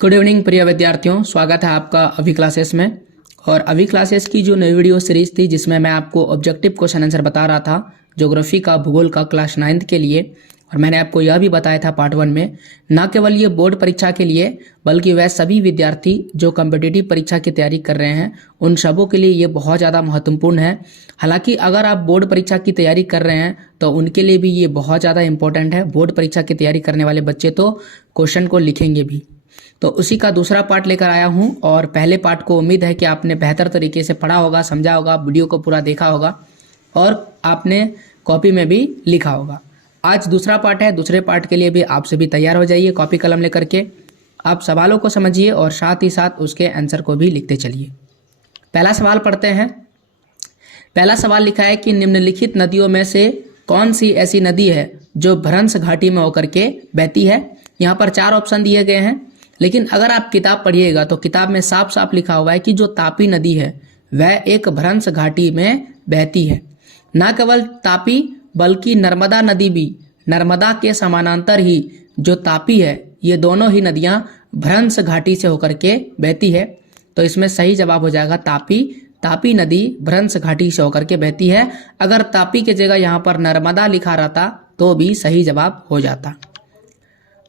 Good evening प्रिय विद्यार्थियों, स्वागत है आपका अभी क्लासेस में। और अभी क्लासेस की जो नई वीडियो सीरीज थी जिसमें मैं आपको ऑब्जेक्टिव क्वेश्चन आंसर बता रहा था ज्योग्राफी का, भूगोल का, क्लास 9th के लिए। और मैंने आपको यह भी बताया था पार्ट 1 में, न केवल ये बोर्ड परीक्षा के लिए बल्कि वह सभी विद्यार्थी जो कॉम्पिटिटिव परीक्षा की तैयारी कर रहे हैं उन सबों के लिए ये बहुत ज़्यादा महत्वपूर्ण है। हालांकि अगर आप बोर्ड परीक्षा की तैयारी कर रहे हैं तो उनके लिए भी ये बहुत ज़्यादा इंपॉर्टेंट है। बोर्ड परीक्षा की तैयारी करने वाले बच्चे तो क्वेश्चन को लिखेंगे भी। तो उसी का दूसरा पार्ट लेकर आया हूं। और पहले पार्ट को उम्मीद है कि आपने बेहतर तरीके से पढ़ा होगा, समझा होगा, वीडियो को पूरा देखा होगा और आपने कॉपी में भी लिखा होगा। आज दूसरा पार्ट है। दूसरे पार्ट के लिए भी आप सभी तैयार हो जाइए कॉपी कलम लेकर के। आप सवालों को समझिए और साथ ही साथ उसके आंसर को भी लिखते चलिए। पहला सवाल पढ़ते हैं। पहला सवाल लिखा है कि निम्नलिखित नदियों में से कौन सी ऐसी नदी है जो भ्रंश घाटी में होकर के बहती है। यहाँ पर 4 ऑप्शन दिए गए हैं, लेकिन अगर आप किताब पढ़िएगा तो किताब में साफ साफ लिखा हुआ है कि जो तापी नदी है वह एक भ्रंश घाटी में बहती है। न केवल तापी बल्कि नर्मदा नदी भी, नर्मदा के समानांतर ही जो तापी है, ये दोनों ही नदियां भ्रंश घाटी से होकर के बहती है। तो इसमें सही जवाब हो जाएगा तापी। तापी नदी भ्रंश घाटी से होकर के बहती है। अगर तापी की जगह यहाँ पर नर्मदा लिखा रहता तो भी सही जवाब हो जाता।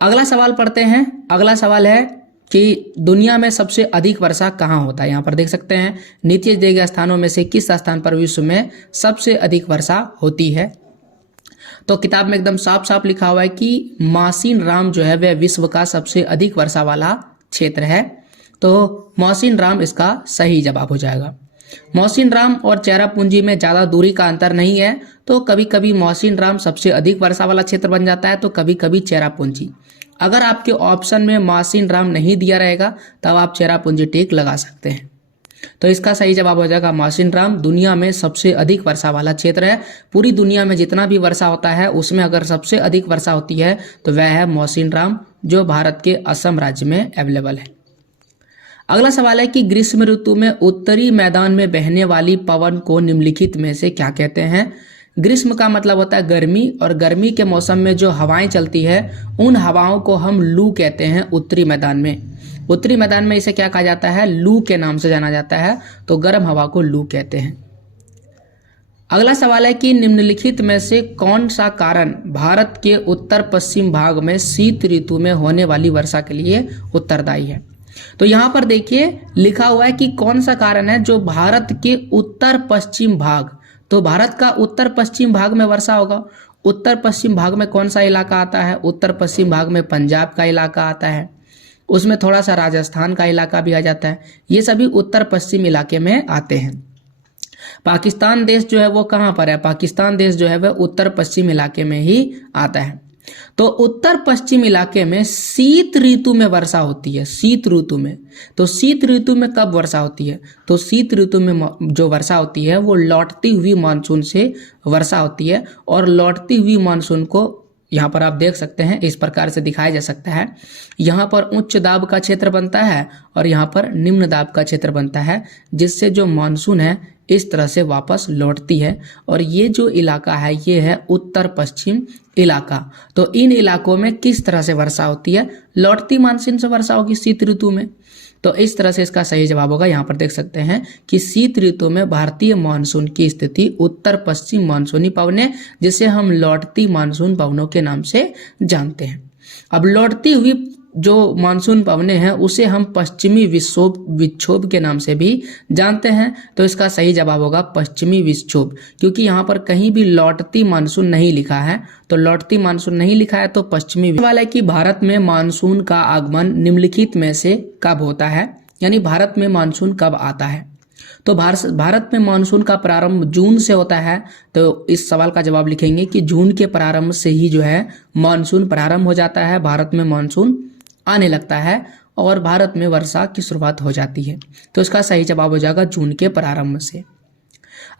अगला सवाल पढ़ते हैं। अगला सवाल है कि दुनिया में सबसे अधिक वर्षा कहाँ होता है। यहाँ पर देख सकते हैं नीचे दिए गए स्थानों में से किस स्थान पर विश्व में सबसे अधिक वर्षा होती है। तो किताब में एकदम साफ साफ लिखा हुआ है कि मौसिन राम जो है वह विश्व का सबसे अधिक वर्षा वाला क्षेत्र है। तो मौसिन राम इसका सही जवाब हो जाएगा। मौसिन राम और चेरापूंजी में ज़्यादा दूरी का अंतर नहीं है, तो कभी कभी मौसिन राम सबसे अधिक वर्षा वाला क्षेत्र बन जाता है तो कभी कभी चेरापूंजी। अगर आपके ऑप्शन में मौसिन राम नहीं दिया रहेगा तब आप चेरापूंजी टिक लगा सकते हैं। तो इसका सही जवाब हो जाएगा मौसिन राम। दुनिया में सबसे अधिक वर्षा वाला क्षेत्र है। पूरी दुनिया में जितना भी वर्षा होता है उसमें अगर सबसे अधिक वर्षा होती है तो वह है मौसिन राम, जो भारत के असम राज्य में अवेलेबल है। अगला सवाल है कि ग्रीष्म ऋतु में उत्तरी मैदान में बहने वाली पवन को निम्नलिखित में से क्या कहते हैं। ग्रीष्म का मतलब होता है गर्मी, और गर्मी के मौसम में जो हवाएं चलती है उन हवाओं को हम लू कहते हैं। उत्तरी मैदान में, उत्तरी मैदान में इसे क्या कहा जाता है, लू के नाम से जाना जाता है। तो गर्म हवा को लू कहते हैं। अगला सवाल है कि निम्नलिखित में से कौन सा कारण भारत के उत्तर पश्चिम भाग में शीत ऋतु में होने वाली वर्षा के लिए उत्तरदायी है। तो यहाँ पर देखिए लिखा हुआ है कि कौन सा कारण है जो भारत के उत्तर पश्चिम भाग, तो भारत का उत्तर पश्चिम भाग में वर्षा होगा। उत्तर पश्चिम भाग में कौन सा इलाका आता है, उत्तर पश्चिम भाग में पंजाब का इलाका आता है, उसमें थोड़ा सा राजस्थान का इलाका भी आ जाता है। ये सभी उत्तर पश्चिम इलाके में आते हैं। पाकिस्तान देश जो है वो कहाँ पर है, पाकिस्तान देश जो है वह उत्तर पश्चिम इलाके में ही आता है। तो उत्तर पश्चिम इलाके में शीत ऋतु में वर्षा होती है। शीत ऋतु में, तो शीत ऋतु में कब वर्षा होती है, तो शीत ऋतु में जो वर्षा होती है वो लौटती हुई मानसून से वर्षा होती है। और लौटती हुई मानसून को यहाँ पर आप देख सकते हैं इस प्रकार से दिखाया जा सकता है। यहाँ पर उच्च दाब का क्षेत्र बनता है और यहाँ पर निम्न दाब का क्षेत्र बनता है, जिससे जो मानसून है इस तरह से वापस लौटती है। और ये जो इलाका है ये है उत्तर पश्चिम इलाका। तो इन इलाकों में किस तरह से वर्षा होती है, लौटती मानसून से वर्षा होगी शीत ऋतु में। तो इस तरह से इसका सही जवाब होगा। यहाँ पर देख सकते हैं कि शीत ऋतु में भारतीय मानसून की स्थिति उत्तर पश्चिम मानसूनी पवनें, जिसे हम लौटती मानसून पवनों के नाम से जानते हैं। अब लौटती हुई जो मानसून पवनें हैं उसे हम पश्चिमी विक्षोभ के नाम से भी जानते हैं। तो इसका सही जवाब होगा पश्चिमी विक्षोभ, क्योंकि यहाँ पर कहीं भी लौटती मानसून नहीं लिखा है। तो लौटती मानसून नहीं लिखा है तो पश्चिमी वाला है कि भारत में मानसून का आगमन निम्नलिखित में से कब होता है, यानी भारत में मानसून कब आता है। तो भारत में मानसून का प्रारंभ जून से होता है। तो इस सवाल का जवाब लिखेंगे कि जून के प्रारंभ से ही जो है मानसून प्रारंभ हो जाता है, भारत में मानसून आने लगता है और भारत में वर्षा की शुरुआत हो जाती है। तो इसका सही जवाब हो जाएगा जून के प्रारंभ से।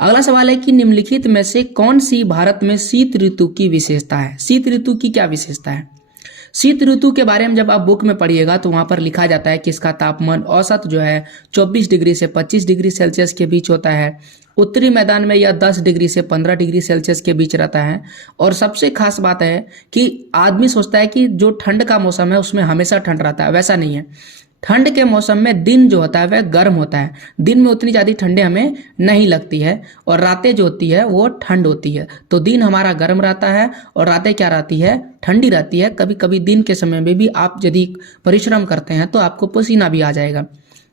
अगला सवाल है कि निम्नलिखित में से कौन सी भारत में शीत ऋतु की विशेषता है। शीत ऋतु की क्या विशेषता है। शीत ऋतु के बारे में जब आप बुक में पढ़िएगा तो वहां पर लिखा जाता है कि इसका तापमान औसत जो है 24 डिग्री से 25 डिग्री सेल्सियस के बीच होता है। उत्तरी मैदान में यह 10 डिग्री से 15 डिग्री सेल्सियस के बीच रहता है। और सबसे खास बात है कि आदमी सोचता है कि जो ठंड का मौसम है उसमें हमेशा ठंड रहता है, वैसा नहीं है। ठंड के मौसम में दिन जो होता है वह गर्म होता है, दिन में उतनी ज़्यादा ठंडे हमें नहीं लगती है, और रातें जो होती है वो ठंड होती है। तो दिन हमारा गर्म रहता है और रातें क्या रहती है, ठंडी रहती है। कभी कभी दिन के समय में भी आप यदि परिश्रम करते हैं तो आपको पसीना भी आ जाएगा।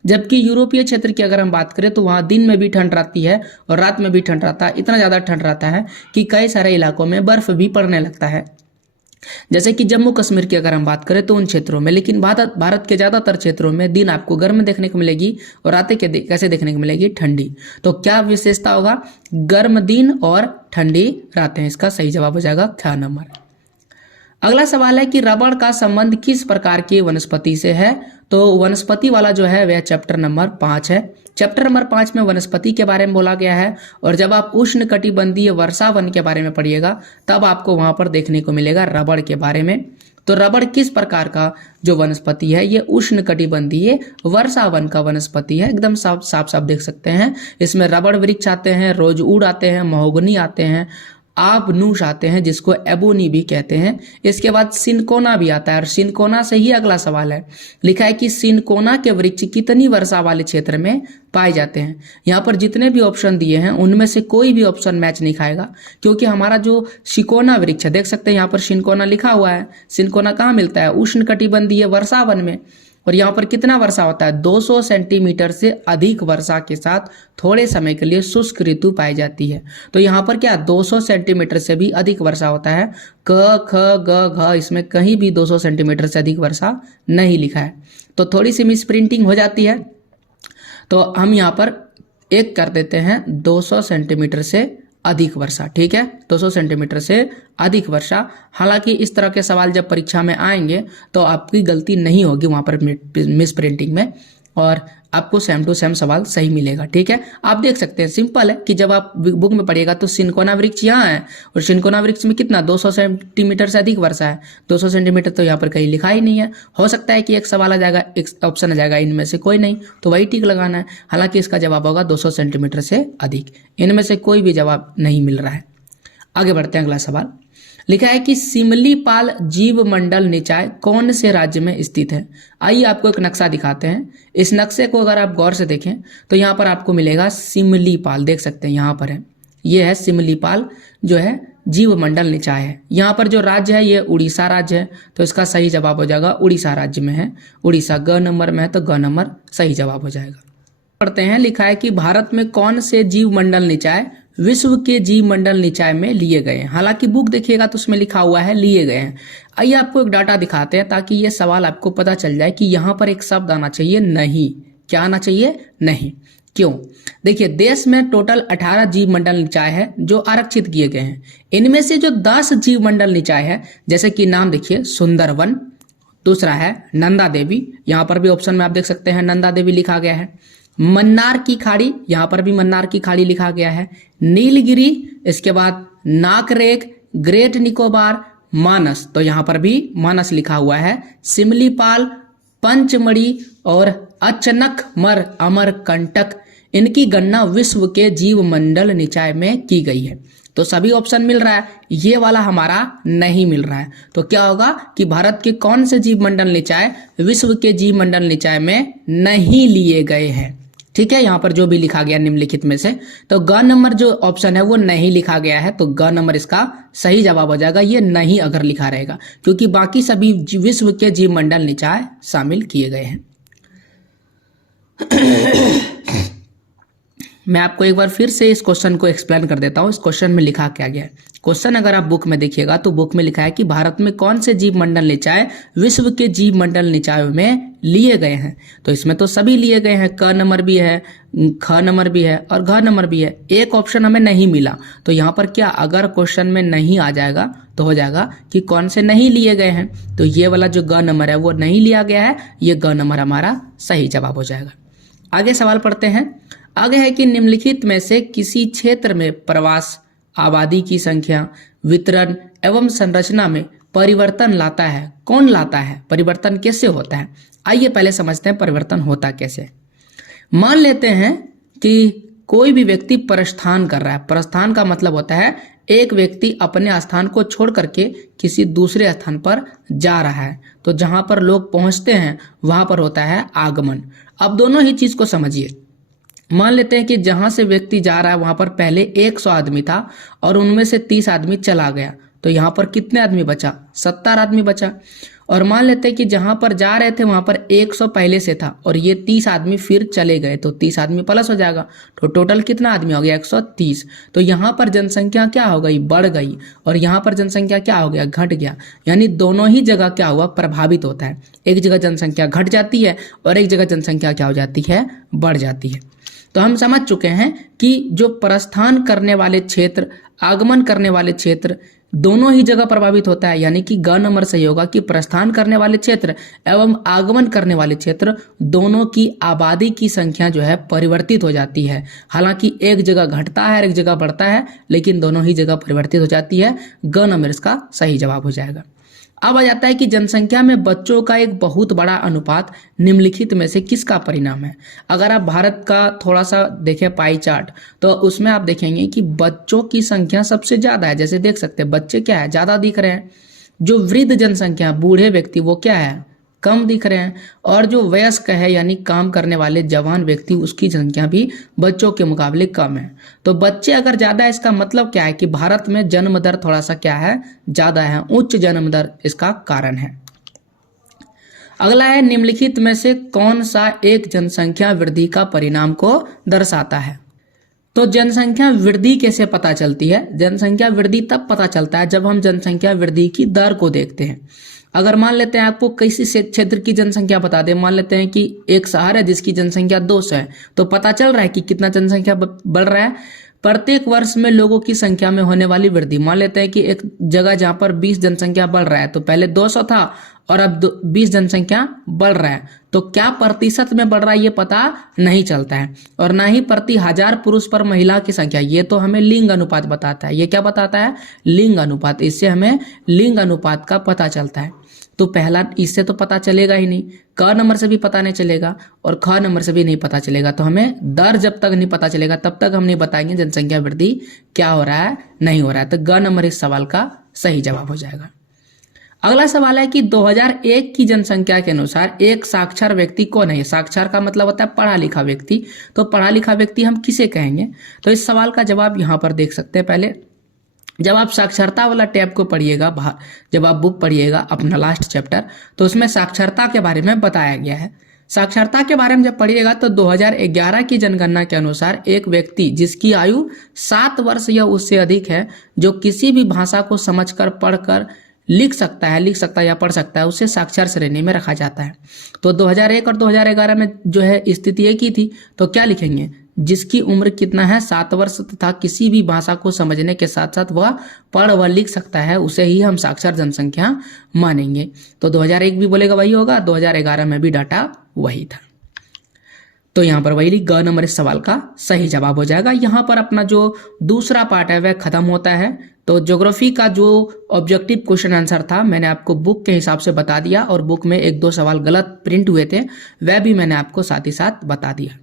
जबकि यूरोपीय क्षेत्र की अगर हम बात करें तो वहाँ दिन में भी ठंड रहती है और रात में भी ठंड रहता है। इतना ज़्यादा ठंड रहता है कि कई सारे इलाकों में बर्फ़ भी पड़ने लगता है, जैसे कि जम्मू कश्मीर की अगर हम बात करें तो उन क्षेत्रों में। लेकिन भारत के ज़्यादातर क्षेत्रों में दिन आपको गर्म देखने को मिलेगी और रातें कैसे देखने को मिलेगी, ठंडी। तो क्या विशेषता होगा, गर्म दिन और ठंडी रातें। इसका सही जवाब हो जाएगा ख नंबर। अगला सवाल है कि रबड़ का संबंध किस प्रकार की वनस्पति से है। तो वनस्पति वाला जो है वह चैप्टर नंबर 5 है। चैप्टर नंबर 5 में वनस्पति के बारे में बोला गया है। और जब आप उष्ण कटिबंधीय वर्षा वन के बारे में पढ़िएगा तब आपको वहां पर देखने को मिलेगा रबड़ के बारे में। तो रबड़ किस प्रकार का जो वनस्पति है, ये उष्ण कटिबंधीय वर्षा वन का वनस्पति है। एकदम साफ साफ देख सकते हैं। इसमें रबड़ वृक्ष आते हैं, रोजवुड आते हैं, महोगनी आते हैं, आबनूस आते हैं जिसको एबोनी भी कहते हैं। इसके बाद सिनकोना भी आता है। और सिनकोना से ही अगला सवाल है, लिखा है कि सिनकोना के वृक्ष कितनी वर्षा वाले क्षेत्र में पाए जाते हैं। यहाँ पर जितने भी ऑप्शन दिए हैं उनमें से कोई भी ऑप्शन मैच नहीं खाएगा, क्योंकि हमारा जो सिकोना वृक्ष है, देख सकते हैं यहाँ पर सिनकोना लिखा हुआ है। सिनकोना कहाँ मिलता है, उष्ण कटिबंधीय वर्षा वन में। और यहाँ पर कितना वर्षा होता है, 200 सेंटीमीटर से अधिक वर्षा के साथ थोड़े समय के लिए शुष्क ऋतु पाई जाती है। तो यहाँ पर क्या 200 सेंटीमीटर से भी अधिक वर्षा होता है। क ख ग घ इसमें कहीं भी 200 सेंटीमीटर से अधिक वर्षा नहीं लिखा है, तो थोड़ी सी मिस प्रिंटिंग हो जाती है। तो हम यहाँ पर एक कर देते हैं 200 सेंटीमीटर से अधिक वर्षा, ठीक है, 200 सेंटीमीटर से अधिक वर्षा। हालांकि इस तरह के सवाल जब परीक्षा में आएंगे तो आपकी गलती नहीं होगी वहां पर मिस प्रिंटिंग में, और आपको सेम टू सेम सवाल सही मिलेगा, ठीक है। आप देख सकते हैं, सिंपल है कि जब आप बुक में पढ़िएगा तो सिनकोना वृक्ष यहाँ है और सिनकोना वृक्ष में कितना 200 सेंटीमीटर से अधिक वर्षा है। 200 सेंटीमीटर तो यहाँ पर कहीं लिखा ही नहीं है। हो सकता है कि एक सवाल आ जाएगा, एक ऑप्शन आ जाएगा इनमें से कोई नहीं, तो वही टिक लगाना है। हालांकि इसका जवाब होगा 200 सेंटीमीटर से अधिक। इनमें से कोई भी जवाब नहीं मिल रहा है। आगे बढ़ते हैं, अगला सवाल लिखा है कि सिमलीपाल जीव मंडल निकाय कौन से राज्य में स्थित है। आइए आपको एक नक्शा दिखाते हैं। इस नक्शे को अगर आप गौर से देखें तो यहाँ पर आपको मिलेगा सिमलीपाल, देख सकते हैं यहाँ पर है, ये है सिमलीपाल जो है जीव मंडल निकाय है। यहाँ पर जो राज्य है ये उड़ीसा राज्य है, तो इसका सही जवाब हो जाएगा उड़ीसा राज्य में है। उड़ीसा ग नंबर में है तो ग नंबर सही जवाब हो जाएगा। पढ़ते हैं, लिखा है कि भारत में कौन से जीव मंडल निकाय विश्व के जीव मंडल निकाय में लिए गए हैं। हालांकि बुक देखिएगा तो उसमें लिखा हुआ है लिए गए हैं। आइए आपको एक डाटा दिखाते हैं ताकि ये सवाल आपको पता चल जाए कि यहाँ पर एक शब्द आना चाहिए नहीं। क्या आना चाहिए, नहीं। क्यों, देखिए देश में टोटल 18 जीव मंडल निकाय है जो आरक्षित किए गए हैं। इनमें से जो 10 जीव मंडल निकाय है, जैसे कि नाम देखिए सुंदरवन, दूसरा है नंदा देवी, यहाँ पर भी ऑप्शन में आप देख सकते हैं नंदा देवी लिखा गया है। मन्नार की खाड़ी, यहाँ पर भी मन्नार की खाड़ी लिखा गया है। नीलगिरी, इसके बाद नाकरेक, ग्रेट निकोबार, मानस, तो यहाँ पर भी मानस लिखा हुआ है। सिमलीपाल, पंचमढ़ी और अचनकमर अमरकंटक, इनकी गणना विश्व के जीव मंडल निकाय में की गई है। तो सभी ऑप्शन मिल रहा है, ये वाला हमारा नहीं मिल रहा है। तो क्या होगा कि भारत के कौन से जीव मंडल निकाय विश्व के जीव मंडल निकाय में नहीं लिए गए हैं, ठीक है। यहाँ पर जो भी लिखा गया निम्नलिखित में से, तो ग नंबर जो ऑप्शन है वो नहीं लिखा गया है, तो ग नंबर इसका सही जवाब हो जाएगा। ये नहीं अगर लिखा रहेगा, क्योंकि बाकी सभी विश्व के जीव मंडल निकाय शामिल किए गए हैं। मैं आपको एक बार फिर से इस क्वेश्चन को एक्सप्लेन कर देता हूँ। इस क्वेश्चन में लिखा क्या गया है। क्वेश्चन अगर आप बुक में देखिएगा तो बुक में लिखा है कि भारत में कौन से जीव मंडल निकाय विश्व के जीव मंडल निकायों में लिए गए हैं। तो इसमें तो सभी लिए गए हैं, क नंबर भी है, ख नंबर भी है और घ नंबर भी है। एक ऑप्शन हमें नहीं मिला, तो यहाँ पर क्या अगर क्वेश्चन में नहीं आ जाएगा तो हो जाएगा कि कौन से नहीं लिए गए हैं। तो ये वाला जो ग नंबर है वो नहीं लिया गया है, ये ग नंबर हमारा सही जवाब हो जाएगा। आगे सवाल पढ़ते हैं। आगे है कि निम्नलिखित में से किसी क्षेत्र में प्रवास, आबादी की संख्या, वितरण एवं संरचना में परिवर्तन लाता है। कौन लाता है? परिवर्तन कैसे होता है? आइए पहले समझते हैं परिवर्तन होता कैसे। मान लेते हैं कि कोई भी व्यक्ति प्रस्थान कर रहा है। प्रस्थान का मतलब होता है एक व्यक्ति अपने स्थान को छोड़ करके किसी दूसरे स्थान पर जा रहा है। तो जहां पर लोग पहुंचते हैं वहां पर होता है आगमन। अब दोनों ही चीज को समझिए। मान लेते हैं कि जहां से व्यक्ति जा रहा है वहां पर पहले 100 आदमी था और उनमें से 30 आदमी चला गया, तो यहाँ पर कितने आदमी बचा? 70 आदमी बचा। और मान लेते हैं कि जहां पर जा रहे थे वहां पर 100 पहले से था और ये 30 आदमी फिर चले गए, तो 30 आदमी प्लस हो जाएगा, तो टोटल कितना आदमी हो गया? 130। तो यहाँ पर जनसंख्या क्या हो गई? बढ़ गई। और यहाँ पर जनसंख्या क्या हो गया? घट गया। यानी दोनों ही जगह क्या हुआ? प्रभावित होता है। एक जगह जनसंख्या घट जाती है और एक जगह जनसंख्या क्या हो जाती है? बढ़ जाती है। तो हम समझ चुके हैं कि जो प्रस्थान करने वाले क्षेत्र, आगमन करने वाले क्षेत्र, दोनों ही जगह प्रभावित होता है। यानी कि ग नंबर सही होगा कि प्रस्थान करने वाले क्षेत्र एवं आगमन करने वाले क्षेत्र दोनों की आबादी की संख्या जो है परिवर्तित हो जाती है। हालांकि एक जगह घटता है और एक जगह बढ़ता है, लेकिन दोनों ही जगह परिवर्तित हो जाती है। ग नंबर इसका सही जवाब हो जाएगा। अब आ जाता है कि जनसंख्या में बच्चों का एक बहुत बड़ा अनुपात निम्नलिखित में से किसका परिणाम है? अगर आप भारत का थोड़ा सा देखें पाई चार्ट, तो उसमें आप देखेंगे कि बच्चों की संख्या सबसे ज्यादा है। जैसे देख सकते हैं बच्चे क्या है? ज्यादा दिख रहे हैं। जो वृद्ध जनसंख्या, बूढ़े व्यक्ति, वो क्या है? कम दिख रहे हैं। और जो वयस्क है यानी काम करने वाले जवान व्यक्ति, उसकी संख्या भी बच्चों के मुकाबले कम है। तो बच्चे अगर ज्यादा है, इसका मतलब क्या है कि भारत में जन्म दर थोड़ा सा क्या है? ज्यादा है। उच्च जन्म दर इसका कारण है। अगला है निम्नलिखित में से कौन सा एक जनसंख्या वृद्धि का परिणाम को दर्शाता है? तो जनसंख्या वृद्धि कैसे पता चलती है? जनसंख्या वृद्धि तब पता चलता है जब हम जनसंख्या वृद्धि की दर को देखते हैं। अगर मान लेते हैं आपको किसी क्षेत्र की जनसंख्या बता दें, मान लेते हैं कि एक शहर है जिसकी जनसंख्या 200 है, तो पता चल रहा है कि कितना जनसंख्या बढ़ रहा है। प्रत्येक वर्ष में लोगों की संख्या में होने वाली वृद्धि, मान लेते हैं कि एक जगह जहां पर 20 जनसंख्या बढ़ रहा है, तो पहले 200 था और अब 20 जनसंख्या बढ़ रहा है, तो क्या प्रतिशत में बढ़ रहा है ये पता नहीं चलता है। और ना ही प्रति 1000 पुरुष पर महिला की संख्या, ये तो हमें लिंग अनुपात बताता है। ये क्या बताता है? लिंग अनुपात। इससे हमें लिंग अनुपात का पता चलता है। तो पहला इससे तो पता चलेगा ही नहीं, क नंबर से भी पता नहीं चलेगा और ख नंबर से भी नहीं पता चलेगा। तो हमें दर जब तक नहीं पता चलेगा तब तक हम नहीं बताएंगे जनसंख्या वृद्धि क्या हो रहा है, नहीं हो रहा है। तो ग नंबर इस सवाल का सही जवाब हो जाएगा। अगला सवाल है कि 2001 की जनसंख्या के अनुसार एक साक्षर व्यक्ति कौन है? साक्षर का मतलब होता है पढ़ा लिखा व्यक्ति। तो पढ़ा लिखा व्यक्ति हम किसे कहेंगे? तो इस सवाल का जवाब यहाँ पर देख सकते हैं। पहले जब आप साक्षरता वाला टैब को पढ़िएगा, जब आप बुक पढ़िएगा अपना लास्ट चैप्टर, तो उसमें साक्षरता के बारे में बताया गया है। साक्षरता के बारे में जब पढ़िएगा तो 2011 की जनगणना के अनुसार एक व्यक्ति जिसकी आयु 7 वर्ष या उससे अधिक है, जो किसी भी भाषा को समझकर पढ़कर लिख सकता है या पढ़ सकता है, उसे साक्षर श्रेणी में रखा जाता है। तो 2001 और 2011 में जो है स्थिति एक ही थी। तो क्या लिखेंगे? जिसकी उम्र कितना है? 7 वर्ष तथा किसी भी भाषा को समझने के साथ साथ वह पढ़ व लिख सकता है, उसे ही हम साक्षर जनसंख्या मानेंगे। तो 2001 भी बोलेगा वही होगा, 2011 में भी डाटा वही था। तो यहाँ पर वही ग नंबर इस सवाल का सही जवाब हो जाएगा। यहाँ पर अपना जो दूसरा पार्ट है वह खत्म होता है। तो ज्योग्राफी का जो ऑब्जेक्टिव क्वेश्चन आंसर था मैंने आपको बुक के हिसाब से बता दिया, और बुक में 1-2 सवाल गलत प्रिंट हुए थे, वह भी मैंने आपको साथ ही साथ बता दिया।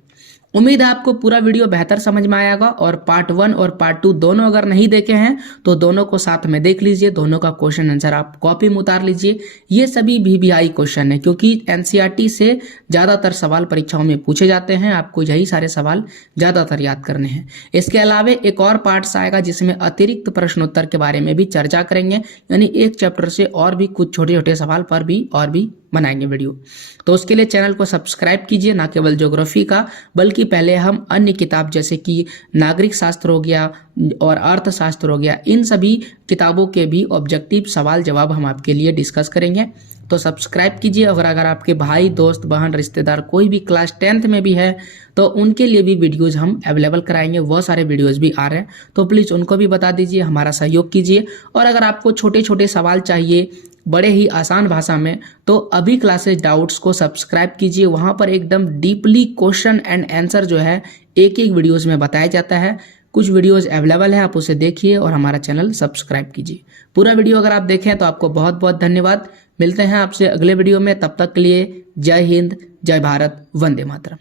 उम्मीद है आपको पूरा वीडियो बेहतर समझ में आएगा। और पार्ट 1 और पार्ट 2 दोनों अगर नहीं देखे हैं तो दोनों को साथ में देख लीजिए, दोनों का क्वेश्चन आंसर आप कॉपी में उतार लीजिए। ये सभी VBI क्वेश्चन है, क्योंकि NCERT से ज्यादातर सवाल परीक्षाओं में पूछे जाते हैं, आपको यही सारे सवाल ज्यादातर याद करने हैं। इसके अलावा एक और पार्ट्स आएगा जिसमें अतिरिक्त प्रश्नोत्तर के बारे में भी चर्चा करेंगे, यानी एक चैप्टर से और भी कुछ छोटे छोटे सवाल पर भी और भी बनाएंगे वीडियो। तो उसके लिए चैनल को सब्सक्राइब कीजिए, ना केवल ज्योग्राफी का बल्कि पहले हम अन्य किताब जैसे कि नागरिक शास्त्र हो गया और अर्थशास्त्र हो गया, इन सभी किताबों के भी ऑब्जेक्टिव सवाल जवाब हम आपके लिए डिस्कस करेंगे। तो सब्सक्राइब कीजिए। और अगर आपके भाई दोस्त बहन रिश्तेदार कोई भी क्लास 10th में भी है तो उनके लिए भी वीडियोज हम अवेलेबल कराएंगे, वो सारे वीडियोज भी आ रहे हैं, तो प्लीज़ उनको भी बता दीजिए, हमारा सहयोग कीजिए। और अगर आपको छोटे छोटे सवाल चाहिए बड़े ही आसान भाषा में, तो अभी क्लासेस डाउट्स को सब्सक्राइब कीजिए। वहां पर एकदम डीपली क्वेश्चन एंड आंसर जो है एक एक वीडियोस में बताया जाता है। कुछ वीडियोस अवेलेबल है, आप उसे देखिए और हमारा चैनल सब्सक्राइब कीजिए। पूरा वीडियो अगर आप देखें तो आपको बहुत बहुत धन्यवाद। मिलते हैं आपसे अगले वीडियो में, तब तक के लिए जय हिंद, जय भारत, वंदे मातरम।